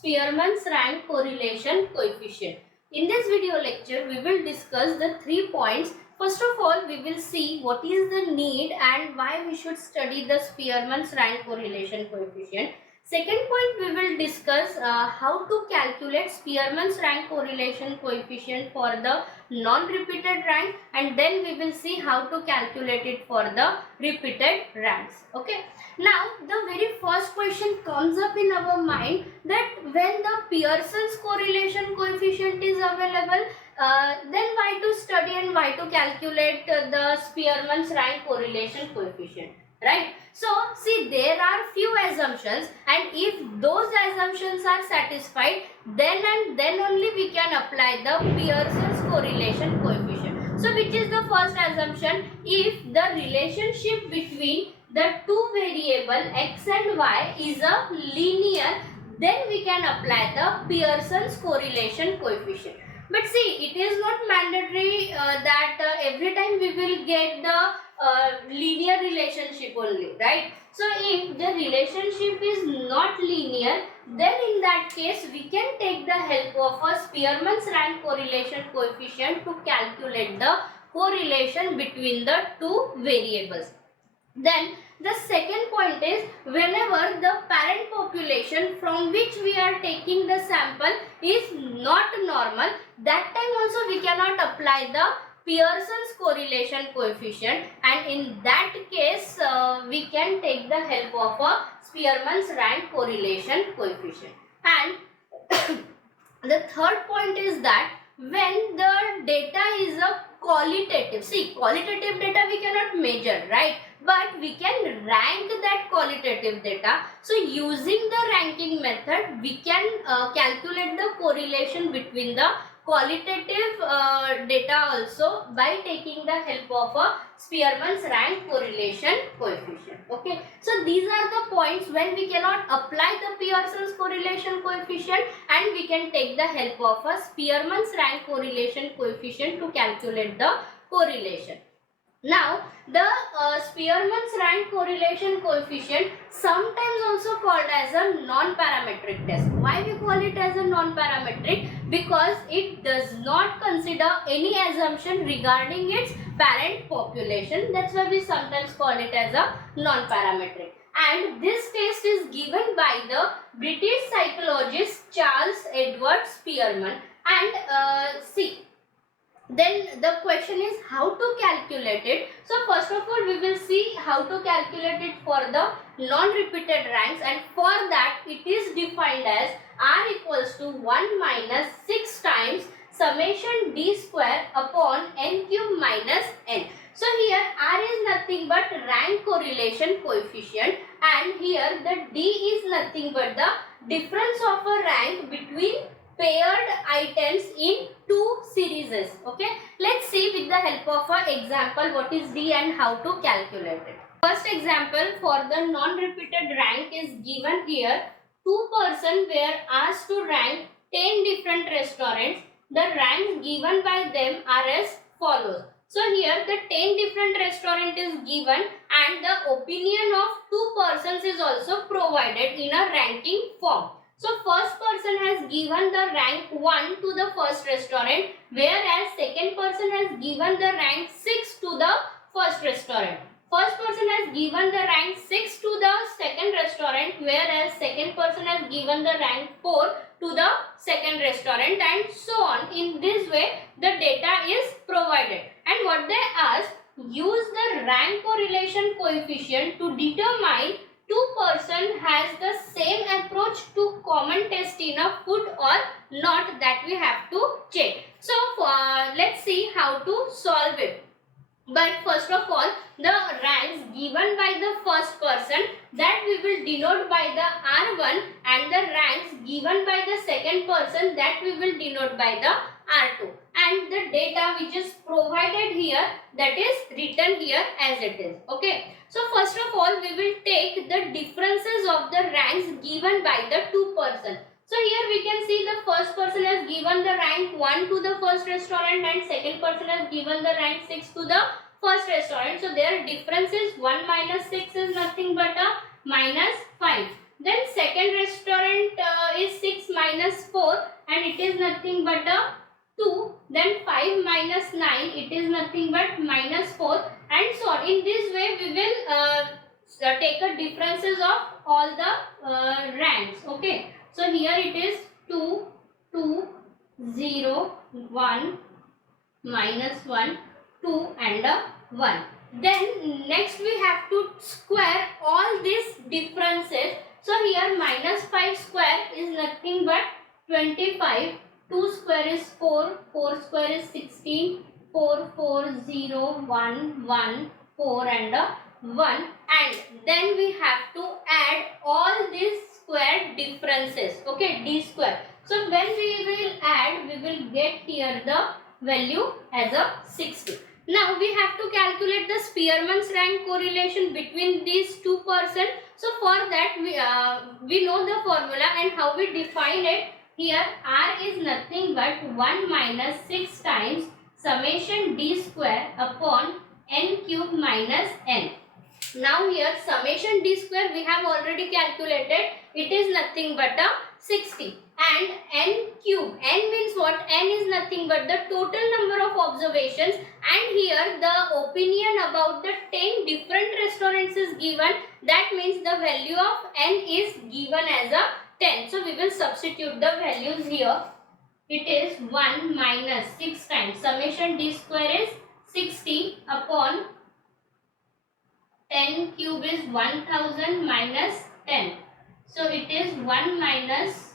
Spearman's rank correlation coefficient. In this video lecture, we will discuss the 3 points. First of all, we will see what is the need and why we should study the Spearman's rank correlation coefficient. Second point, we will discuss how to calculate Spearman's rank correlation coefficient for the non-repeated rank, and then we will see how to calculate it for the repeated ranks. Okay. Now, the very first question comes up in our mind that when the Pearson's correlation coefficient is available, then why to study and why to calculate the Spearman's rank correlation coefficient, right? So, see, there are few assumptions, and if those assumptions are satisfied, then and then only we can apply the Pearson's correlation coefficient. So, which is the first assumption? If the relationship between the two variable x and y is a linear, then we can apply the Pearson's correlation coefficient. But see, it is not mandatory that every time we will get the linear relationship only, right? So if the relationship is not linear, then in that case we can take the help of a Spearman's rank correlation coefficient to calculate the correlation between the two variables. Then the second point is, whenever the parent population from which we are taking the sample is not normal, that time also we cannot apply the Pearson's correlation coefficient, and in that case we can take the help of a Spearman's rank correlation coefficient. And the third point is that when the data is a qualitative, see, qualitative data we cannot measure, right? But we can rank that qualitative data. So using the ranking method, we can calculate the correlation between the qualitative data also by taking the help of a Spearman's rank correlation coefficient. Okay, so these are the points when we cannot apply the Pearson's correlation coefficient, and we can take the help of a Spearman's rank correlation coefficient to calculate the correlation. Now, the Spearman's rank correlation coefficient, sometimes also called as a non-parametric test. Why we call it as a non-parametric? Because it does not consider any assumption regarding its parent population. That's why we sometimes call it as a non-parametric. And this test is given by the British psychologist Charles Edward Spearman. And see, then the question is how to calculate it. So first of all, we will see how to calculate it for the non-repeated ranks, and for that it is defined as r equals to 1 minus 6 times summation d square upon n cube minus n. So here r is nothing but rank correlation coefficient, and here the d is nothing but the difference of a rank between paired items in two series. Okay, let's see with the help of an example what is D and how to calculate it. First example for the non-repeated rank is given here. Two persons were asked to rank 10 different restaurants. The ranks given by them are as follows. So here the 10 different restaurant is given, and the opinion of two persons is also provided in a ranking form. So first person has given the rank 1 to the first restaurant, whereas second person has given the rank 6 to the first restaurant. First person has given the rank 6 to the second restaurant, whereas second person has given the rank 4 to the second restaurant, and so on. In this way, the data is provided. And what they ask, use the rank correlation coefficient to determine two person has the same approach to common test in a food or not, that we have to check. So let's see how to solve it. But first of all, the ranks given by the first person, that we will denote by the R1, and the ranks given by the second person, that we will denote by the R2. And the data which is provided here, that is written here as it is. Okay. So first of all, we will take the differences of the ranks given by the two persons. So here we can see the first person has given the rank 1 to the first restaurant, and second person has given the rank 6 to the first restaurant. So their difference is 1 minus 6 is nothing but a minus 5. Then second restaurant is 6 minus 4 and it is nothing but a 2. Then 5 minus 9, it is nothing but minus 4, and so on. In this way we will take a differences of all the ranks. Okay, so here it is 2, 2, 0, 1, minus 1, 2 and a 1. Then next we have to square all these differences. So here minus 5 square is nothing but 25, 2 square is 4, 4 square is 16, 4, 4, 0, 1, 1, 4 and a 1, and then we have to add all these square differences. Okay, d square. So when we will add, we will get here the value as a 60. Now we have to calculate the Spearman's rank correlation between these two persons. So for that we know the formula and how we define it. Here R is nothing but 1 minus 6 times summation d square upon n cube minus n. Now here summation d square we have already calculated. It is nothing but a 60. And n cube, n means what? N is nothing but the total number of observations, and here the opinion about the 10 different restaurants is given. That means the value of n is given as a 10. So we will substitute the values here. It is 1 minus 6 times summation d square is 60 upon 10 cube is 1000 minus 10. So it is 1 minus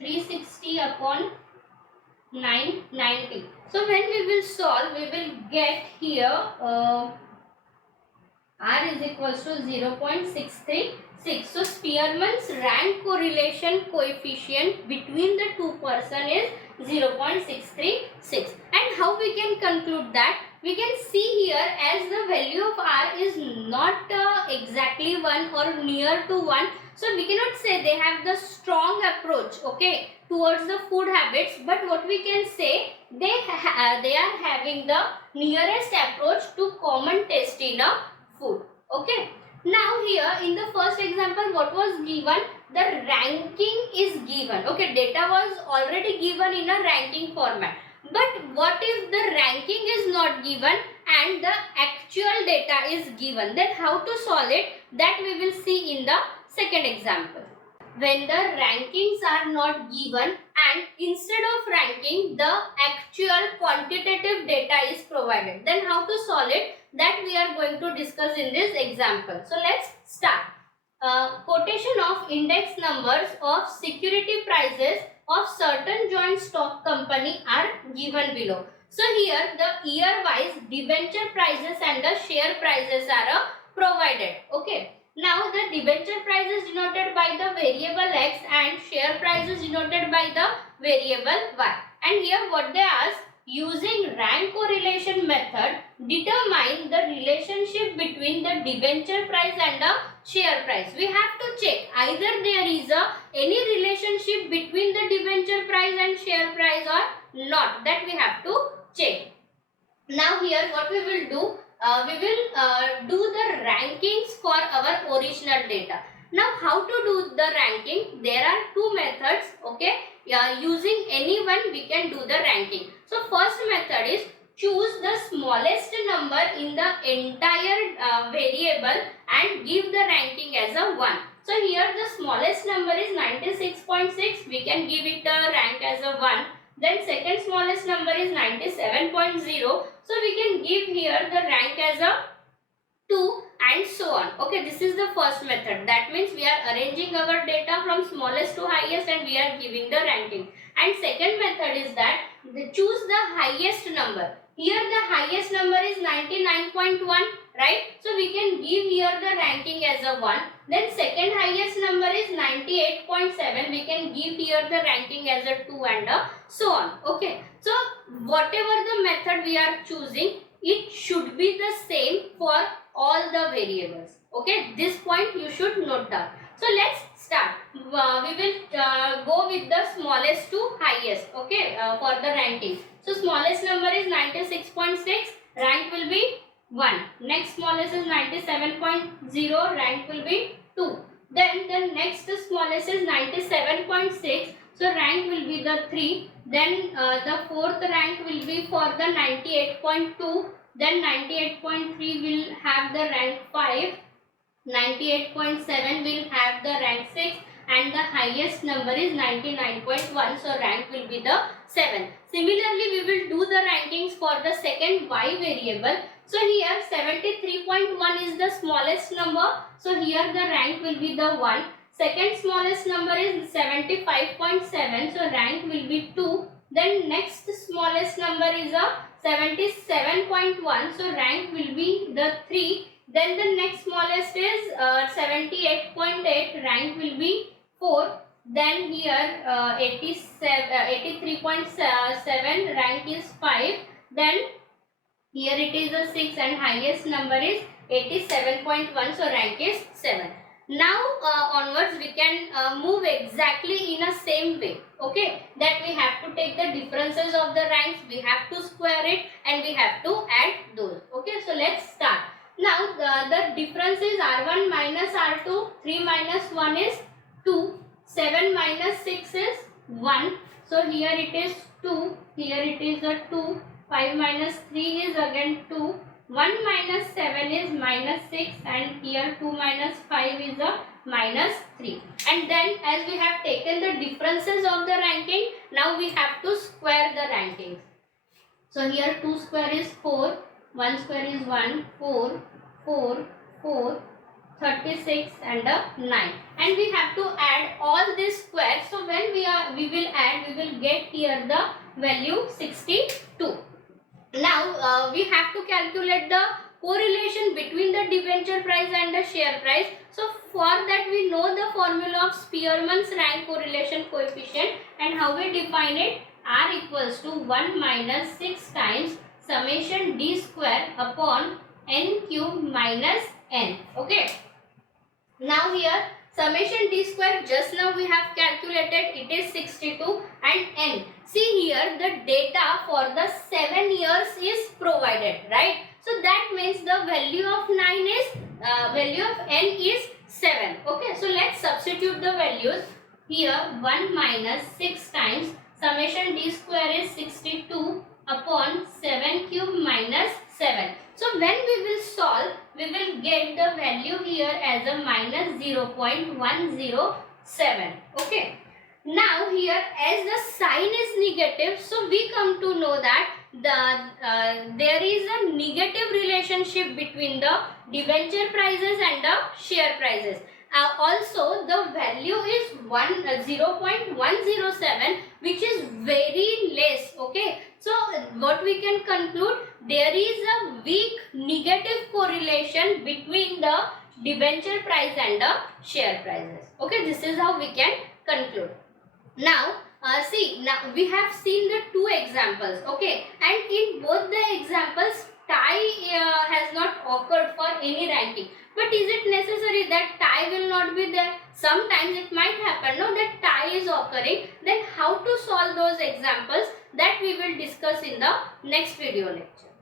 360 upon 990. So when we will solve, we will get here R is equals to 0.636. So Spearman's rank correlation coefficient between the two person is 0.636. And how we can conclude that? We can see here as the value of R is not exactly 1 or near to 1. So we cannot say they have the strong approach, okay, towards the food habits. But what we can say, they are having the nearest approach to common taste in a food. Okay. Now here in the first example, what was given? The ranking is given. Okay, data was already given in a ranking format. But what if the ranking is not given and the actual data is given? Then how to solve it? That we will see in the second example. When the rankings are not given and instead of ranking the actual quantitative data is provided, then how to solve it? That we are going to discuss in this example. So let's start. Quotation of index numbers of security prices of certain joint stock company are given below. So here the year wise debenture prices and the share prices are provided. Okay. Now the debenture price is denoted by the variable x and share price is denoted by the variable y. And here what they ask, using rank correlation method, determine the relationship between the debenture price and the share price. We have to check either there is any relationship between the debenture price and share price or not. That we have to check. Now here what we will do, we will do the rankings for our original data. Now how to do the ranking? There are two methods. Okay, using any one we can do the ranking. So first method is choose the smallest number in the entire variable and give the ranking as a 1. So here the smallest number is 96.6. We can give it a rank as a 1. Then second smallest number is 97.0. So we can give here the rank as a 2 and so on. Okay, this is the first method. That means we are arranging our data from smallest to highest and we are giving the ranking. And second method is that choose the highest number. Here the highest number is 99.1, right? So we can give here the ranking as a 1. Then second highest number is 98.7. We can give here the ranking as a 2 and so on. Okay. So whatever the method we are choosing, it should be the same for all the variables. Okay. This point you should note down. So let's start. We will go with the smallest to highest. Okay. For the ranking. So smallest number is 96.6. Rank will be 1. Next smallest is 97.0. Rank will be 2. Then the next smallest is 97.6. So rank will be the 3. Then the fourth rank will be for the 98.2. Then 98.3 will have the rank 5. 98.7 will have the rank 6, and the highest number is 99.1. So rank will be the 7. Similarly, we will do the rankings for the second y variable. So here 73.1 is the smallest number. So here the rank will be the 1. Second smallest number is 75.7. So rank will be 2. Then next smallest number is a 77.1. So rank will be the 3. Then the next smallest is 78.8. Rank will be 4. Then here 83.7. Rank is 5. Then here it is a 6 and highest number is 87.1. So rank is 7. Now onwards we can move exactly in a same way. Okay, that we have to take the differences of the ranks, we have to square it, and we have to add those. Okay, so let's start. Now the differences R1 minus R2, 3 minus 1 is 2, 7 minus 6 is 1. So here it is 2, here it is a 2, 5 minus 3 is again 2, 1 minus 7 is minus 6, and here 2 minus 5 is a minus 3. And then as we have taken the differences of the ranking, now we have to square the rankings. So here 2 square is 4, 1 square is 1, 4, 4, 4, 36 and a 9. And we have to add all these squares. So when we will add, we will get here the value 62. Now we have to calculate the correlation between the debenture price and the share price. So for that we know the formula of Spearman's rank correlation coefficient, and how we define it. R equals to 1 minus 6 times summation d square upon n cube minus n. Okay. Now here summation d square, just now we have calculated, it is 62, and n. See here the data for the 7 years is provided, right? So that means the value of 9 is value of n is 7. Okay, so let's substitute the values. Here 1 minus 6 times summation d square is 62 upon 7 cube minus 7. So when we will solve, we will get the value here as a minus 0.107. Okay. Now here as the sign is negative, so we come to know that there is a negative relationship between the debenture prices and the share prices. Also the value is 0.107, which is very less. Okay, so what we can conclude, there is a weak negative correlation between the debenture price and the share prices. Okay, this is how we can conclude. Now see, now we have seen the two examples. Okay, and in both the examples tie has not occurred for any ranking. But is it necessary that tie will not be there? Sometimes it might happen, no, that tie is occurring. Then how to solve those examples, that we will discuss in the next video lecture.